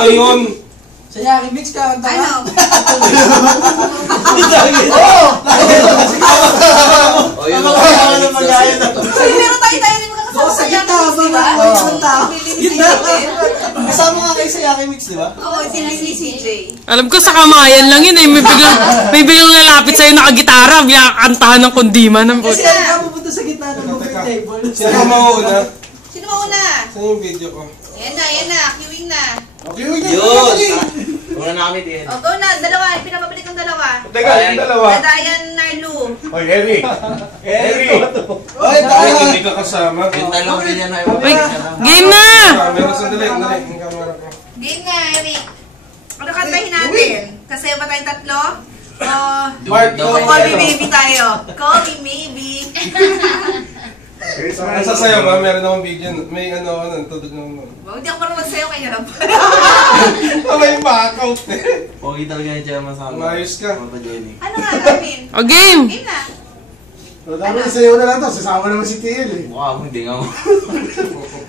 ngayon. Sa Yaki Mix ka, ang tanga. Ano? O yun ang kaya na mag-ayon na. Pero tayo din makakasama sa Yaki Mix, di ba? Yun na. Kasama nga kayo sa Yaki Mix, di ba? Oo, sila si CJ. Alam ko sa kamayan lang yun eh. May biglang nalapit sa'yo nakagitara. Kantahan ng kundiman. Kasi ka pupunta sa gitna ng buffet table. Sino mauna? Sino mauna? Saan yung video ko? Yan na. Queuing na. Okay, yun. Una na kami din. O, go na. Dalawa. Pinapabalik ang dalawa. Teka, yung dalawa. Dadayan, Narlu. Oy, Henry! Oy, tayo. Hindi ka kasama. Yung talong din yan ay Wait, game na! Meron sandali. Yung camera ko. Game na, Eric. Ano kantahin natin? Kasi ba tayong tatlo? Mark, Call me maybe tayo. Call me maybe. Ang sasayaw ba? Meron akong video. May tutog naman. Hindi ako marunong magsayaw kaya hirap. May back-out eh. Pogi talaga yung chairman sa amin. Umayos ka. Ano nga namin? O game! Game na. Dapat isayaw na lang to, sasama naman si TL eh. Mukha mo, hindi nga mo.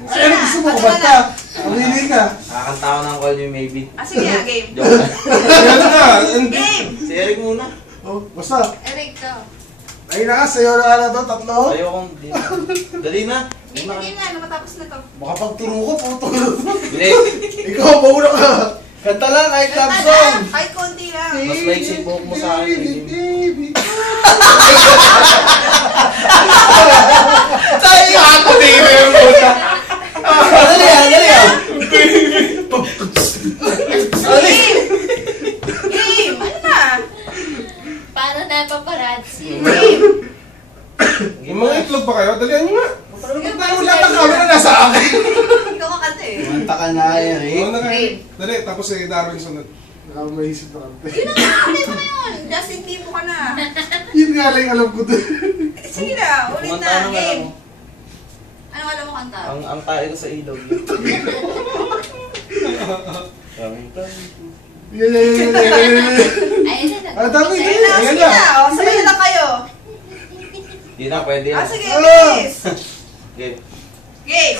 Ay, ano gusto mo? Kumanta. Pamili ka. Nakakanta ko ng Call Me Maybe. Sige na, game. Joke lang. Yan na. Game! Si Eric muna. Oh, basta. Eric, go. Ay na ka, sayaw na lang to, tatlo. Ayokong dali na. Game na, matapos na to. Makapagturo ko, puto. Bilis. Ikaw, mauna ka. Kanta lang, kahit love Kanta song. na, kahit konti lang. Mas maiksi yung buhok mo sa akin. Baby. Tayo ako din yung puta. Dali yan. Game! Game! Ano na? Paano na paparazzi? Game! Yung mga itlog pa kayo? Dalihan nyo nga. Wala na camera nasa akin. Ikaw kakanta eh. Kanta ka na, Eric. Ano na kayo? Dali, tapos si Darwin sunod. Nakamaisip na kanta. Yun ang kakantay mo na yun. Justin Bieber ka na. Yun nga lang yung alam ko doon. Sige na, ulit Kumanta na. ng Game. Ano alam mo kanta? ang tayo ko sa ilog. Yan. Ayun na. Ah, dami. Sige na, Ayan sige na. na. O, sabay na lang kayo. Hindi na, pwede na. Sige, bilis. Game. Game.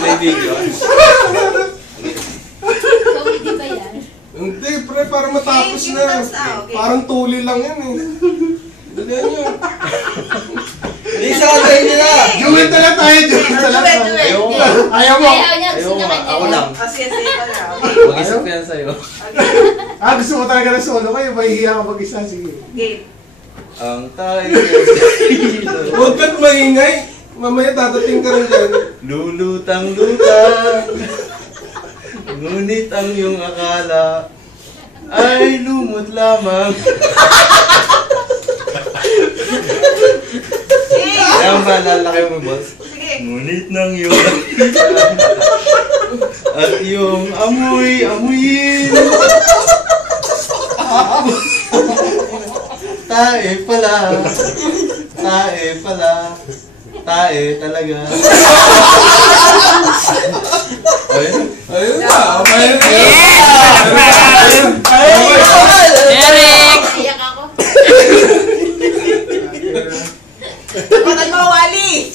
May video. So, hindi ba yan? Hindi, pre, para matapos Game, na. tapos na, okay. Parang tuli lang yan eh. Dalihan nyo. Hindi sa kantahin nyo na. Duet na lang tayo, duet na lang. Duet. Ayoko. Ayaw mo. Ayaw niya. Gusto Ayoko niya nga. kanya. Ako lang. O, sige, ikaw na. Okay. Mag-isip ko yan sa'yo. Ah, gusto mo talaga ng solo kayo, mahihiya ka mag-isa, sige. Game. Ang tayo sa ilog. Huwag ka't maingay. Mamaya dadating ka rin dyan. Lulutang-lutang. Ngunit ang iyong akala ay lumot lamang. Kaya ang maalala kayo mo, boss? Sige. Ngunit ng iyong at iyong amuyin. Tae pala. Tae talaga. Ayun na. Okay. Eric! Iyak ako. Patan mo, Wally.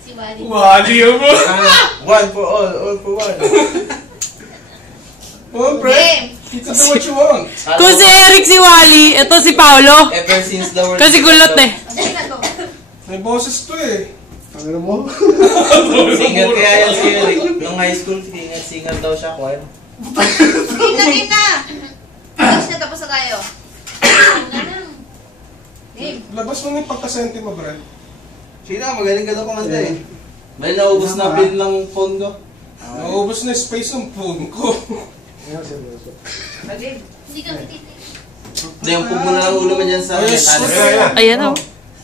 Si Wally. Wali mo. One for all for one. Oh, pre. Game. You can do what you want. Kung si Eric si Wally, ito si Paolo. Ever since the world. Kasi kulot eh. Sige na to. May boses to eh. Ano mo? Singer kaya yan si Eric. Nung high school, singer daw siya. Choir. Game na. Tapos na, tapos na tayo. Wala lang. Game. Labas mo na yung pagkasente mo, Brad. Sina, magaling ka daw kumanta eh. May naubos na pin ng phone ko. Naubos na yung space ng phone ko. Ayan, seryoso. Game. Hindi ka matitig. Hindi, yung pug mo na lang ulo mo dyan sa Ayos. metal. Ayan o.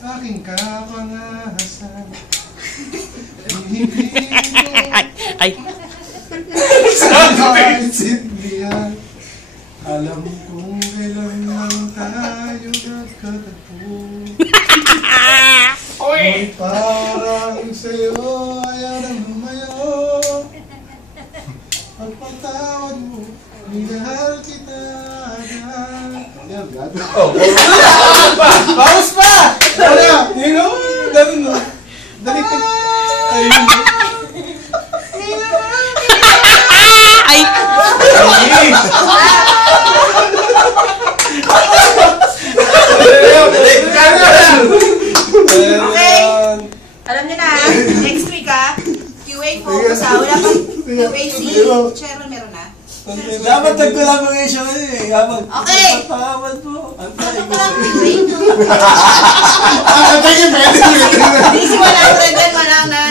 Aking kapangahasan. Ay. Sa kaintindihan. Alam kong kailan lang tayo nagkatagpo. Ngunit parang sa'yo ayaw na lumayo. Pagpatawad mo, minahal kita agad. Yan, gato. Bawas pa! Wala! You know? Ganun no? Dali ka. Ayun. Okay. Alam niyo na, next week QA focus wala pang QAC. Cheryl meron na. Dapat nag-collaboration eh. Dapat. Okay. Pagpakawan mo. Ano pa? QA to. Ang tayo pwede. Hindi si 100 din, wala na.